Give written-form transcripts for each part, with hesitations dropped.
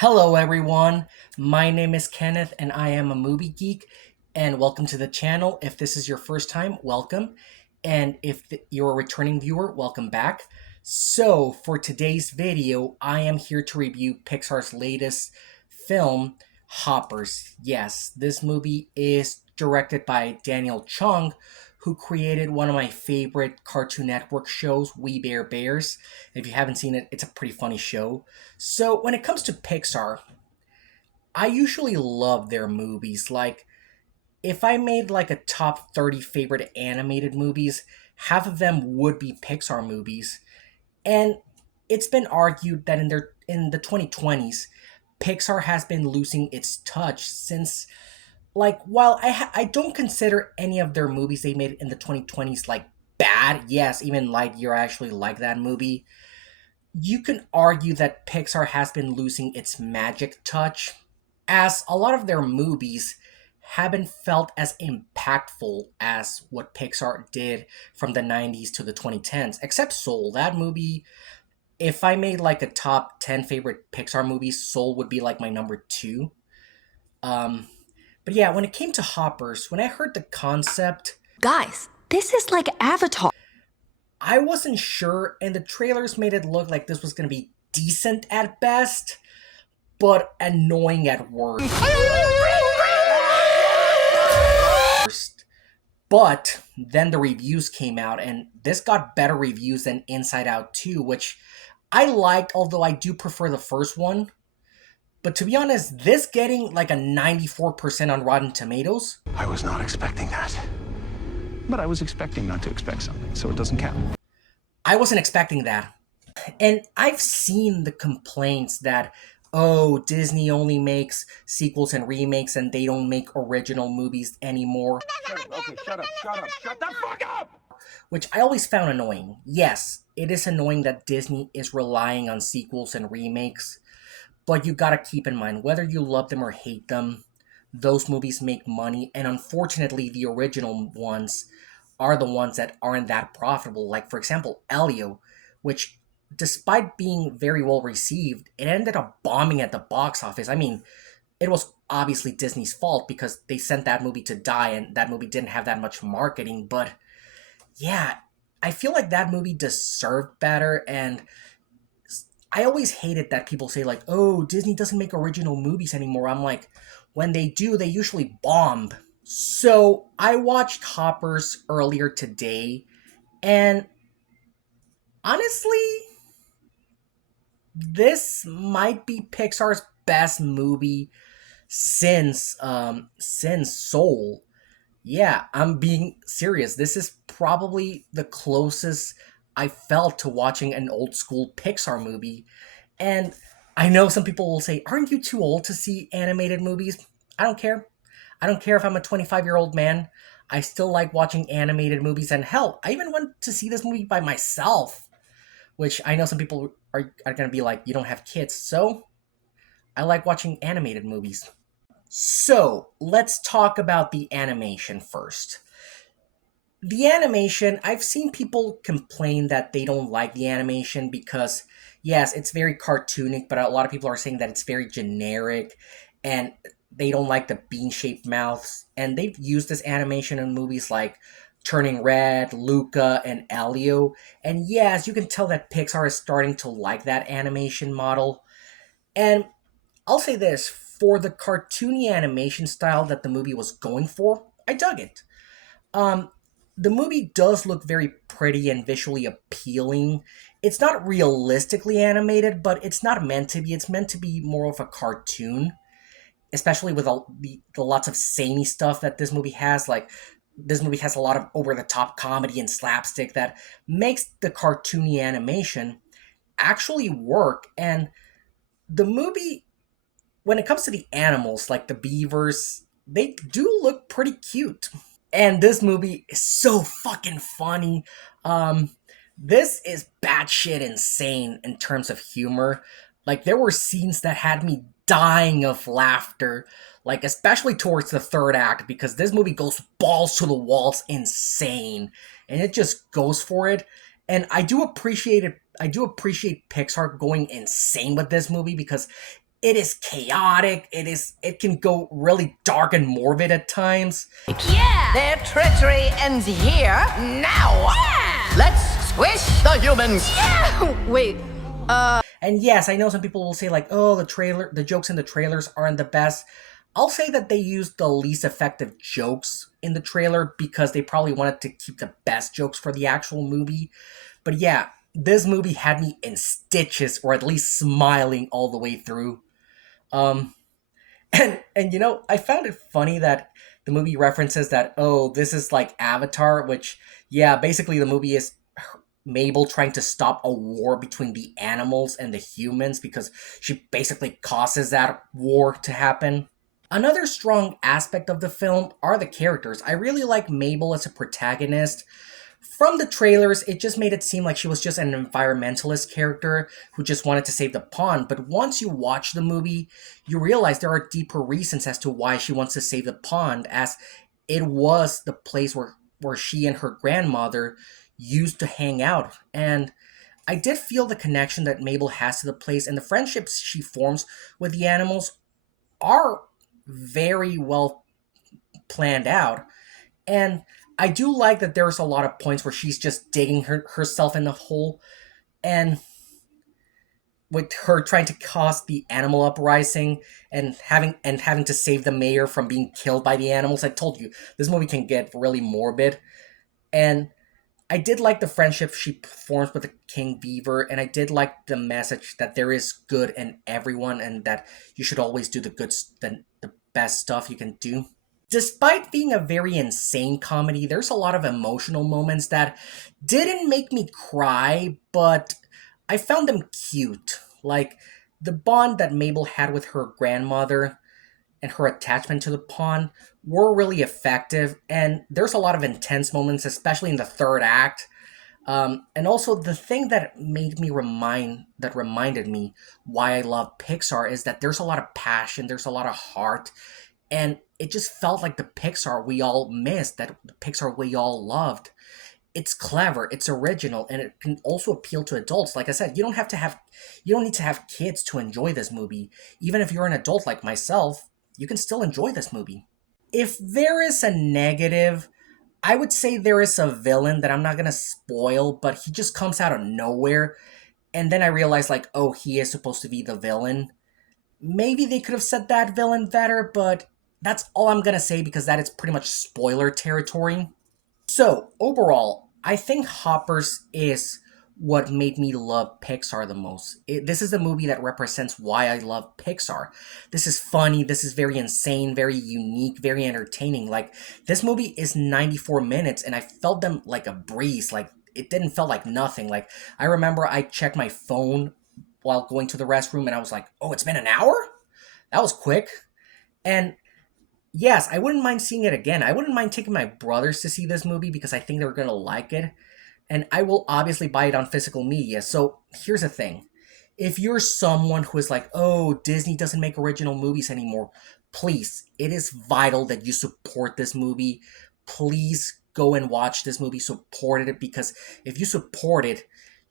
Hello, everyone. My name is Kenneth, and I am a movie geek. And welcome to the channel. If this is your first time, welcome. And if you're a returning viewer, welcome back. So, for today's video, I am here to review Pixar's latest film, Hoppers. Yes, this movie is directed by Daniel Chung, who created one of my favorite Cartoon Network shows, We Bare Bears. If you haven't seen it, it's a pretty funny show. So, when it comes to Pixar, I usually love their movies. Like, if I made like a top 30 favorite animated movies, half of them would be Pixar movies. And it's been argued that in the 2020s, Pixar has been losing its touch since while I don't consider any of their movies they made in the 2020s like bad. Yes, even Lightyear I actually like that movie. You can argue that Pixar has been losing its magic touch, as a lot of their movies haven't felt as impactful as what Pixar did from the 90s to the 2010s, except Soul. That movie, if I made like a top 10 favorite Pixar movies, Soul would be like my number two. Um, but yeah, when it came to Hoppers, when I heard the concept, Guys, this is like Avatar. I wasn't sure, and the trailers made it look like this was going to be decent at best, but annoying at worst. But then the reviews came out, and this got better reviews than Inside Out 2, which I liked, although I do prefer the first one. But to be honest, this getting like a 94% on Rotten Tomatoes. I was not expecting that. But I was expecting not to expect something, so it doesn't count. I wasn't expecting that. And I've seen the complaints that, oh, Disney only makes sequels and remakes and they don't make original movies anymore. Shut the fuck up! Which I always found annoying. Yes, it is annoying that Disney is relying on sequels and remakes, but you gotta keep in mind, whether you love them or hate them, those movies make money, and unfortunately the original ones are the ones that aren't that profitable. Like, for example, Elio, which, despite being very well received, it ended up bombing at the box office. I mean, it was obviously Disney's fault because they sent that movie to die and that movie didn't have that much marketing, but yeah, I feel like that movie deserved better. And I always hated that people say like, oh, Disney doesn't make original movies anymore. I'm like, when they do, they usually bomb. So I watched Hoppers earlier today, and honestly, this might be Pixar's best movie since Soul. Yeah, I'm being serious. This is probably the closest I felt to watching an old school Pixar movie. And I know some people will say, aren't you too old to see animated movies? I don't care. I don't care if I'm a 25-year-old man. I still like watching animated movies. And hell, I even went to see this movie by myself, which I know some people are going to be like, you don't have kids. So I like watching animated movies. So let's talk about the animation first. The animation, I've seen people complain that they don't like the animation because, yes, it's very cartoonic, but a lot of people are saying that it's very generic and they don't like the bean-shaped mouths. And they've used this animation in movies like Turning Red, Luca, and Elio. And yes, you can tell that Pixar is starting to like that animation model. And I'll say this, for the cartoony animation style that the movie was going for, I dug it. Um, the movie does look very pretty and visually appealing. It's not realistically animated, but it's not meant to be. It's meant to be more of a cartoon, especially with the lots of samey stuff that this movie has. Like, this movie has a lot of over-the-top comedy and slapstick that makes the cartoony animation actually work. And the movie, when it comes to the animals, like the beavers, they do look pretty cute. And this movie is so fucking funny. This is batshit insane in terms of humor. Like, there were scenes that had me dying of laughter, like, especially towards the third act, because this movie goes balls to the walls insane, and it just goes for it. And I do appreciate it. I do appreciate Pixar going insane with this movie because It is chaotic. It can go really dark and morbid at times. Yeah! Their treachery ends here. Now! Yeah! Let's squish the humans! Yeah! Wait, And yes, I know some people will say like, "Oh, the jokes in the trailers aren't the best." I'll say that they used the least effective jokes in the trailer because they probably wanted to keep the best jokes for the actual movie. But yeah, this movie had me in stitches or at least smiling all the way through. Um and I found it funny that the movie references that, oh, this is like Avatar, which yeah, basically the movie is Mabel trying to stop a war between the animals and the humans because she basically causes that war to happen. Another strong aspect of the film are the characters. I really like Mabel as a protagonist. From the trailers, it just made it seem like she was just an environmentalist character who just wanted to save the pond. But once you watch the movie, you realize there are deeper reasons as to why she wants to save the pond, as it was the place where she and her grandmother used to hang out. And I did feel the connection that Mabel has to the place, and the friendships she forms with the animals are very well planned out. And I do like that there's a lot of points where she's just digging herself in the hole, and with her trying to cause the animal uprising and having to save the mayor from being killed by the animals. I told you this movie can get really morbid, and I did like the friendship she forms with the King Beaver, and I did like the message that there is good in everyone, and that you should always do the best stuff you can do. Despite being a very insane comedy, there's a lot of emotional moments that didn't make me cry, but I found them cute. Like the bond that Mabel had with her grandmother and her attachment to the pond were really effective, and there's a lot of intense moments, especially in the third act. And also the thing that reminded me why I love Pixar is that there's a lot of passion, there's a lot of heart, and it just felt like the Pixar we all missed, that the Pixar we all loved. It's clever, it's original, and it can also appeal to adults. Like I said, you don't need to have kids to enjoy this movie. Even if you're an adult like myself, you can still enjoy this movie. If there is a negative, I would say there is a villain that I'm not gonna spoil, but he just comes out of nowhere, and then I realized like, oh, he is supposed to be the villain. Maybe they could have said that villain better, but that's all I'm gonna say because that is pretty much spoiler territory. So, overall, I think Hoppers is what made me love Pixar the most. This is a movie that represents why I love Pixar. This is funny, this is very insane, very unique, very entertaining. Like, this movie is 94 minutes, and I felt them like a breeze. Like, it didn't feel like nothing. Like, I remember I checked my phone while going to the restroom, and I was like, oh, it's been an hour? That was quick. And yes, I wouldn't mind seeing it again. I wouldn't mind taking my brothers to see this movie because I think they're gonna like it. And I will obviously buy it on physical media. So here's the thing. If you're someone who is like, oh, Disney doesn't make original movies anymore, please, it is vital that you support this movie. Please go and watch this movie, support it, because if you support it,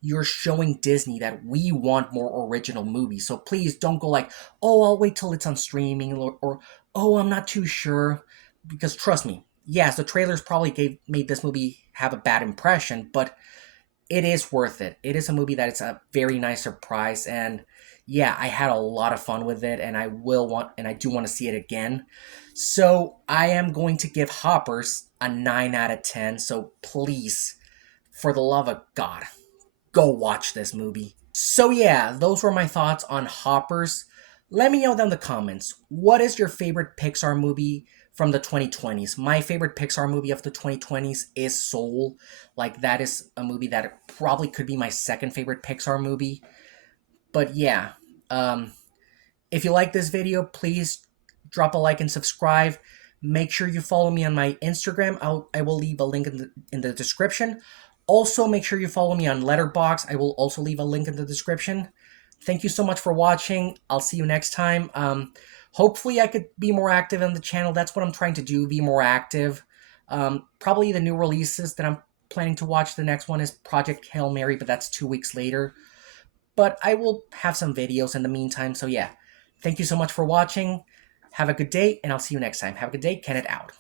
you're showing Disney that we want more original movies. So please don't go like, oh, I'll wait till it's on streaming, or oh, I'm not too sure. Because trust me, yes, the trailers probably made this movie have a bad impression, but it is worth it. It is a movie that is a very nice surprise, and yeah, I had a lot of fun with it, and I do want to see it again. So I am going to give Hoppers a 9 out of 10. So please, for the love of God, go watch this movie. So yeah, those were my thoughts on Hoppers. Let me know down in the comments, what is your favorite Pixar movie from the 2020s? My favorite Pixar movie of the 2020s is Soul. Like, that is a movie that probably could be my second favorite Pixar movie. But yeah, if you like this video, please drop a like and subscribe. Make sure you follow me on my Instagram. I will leave a link in the description. Also, make sure you follow me on Letterboxd. I will also leave a link in the description. Thank you so much for watching. I'll see you next time. Hopefully I could be more active on the channel. That's what I'm trying to do, be more active. Probably the new releases that I'm planning to watch. The next one is Project Hail Mary, but that's 2 weeks later. But I will have some videos in the meantime, so yeah. Thank you so much for watching. Have a good day, and I'll see you next time. Have a good day. Kenneth out.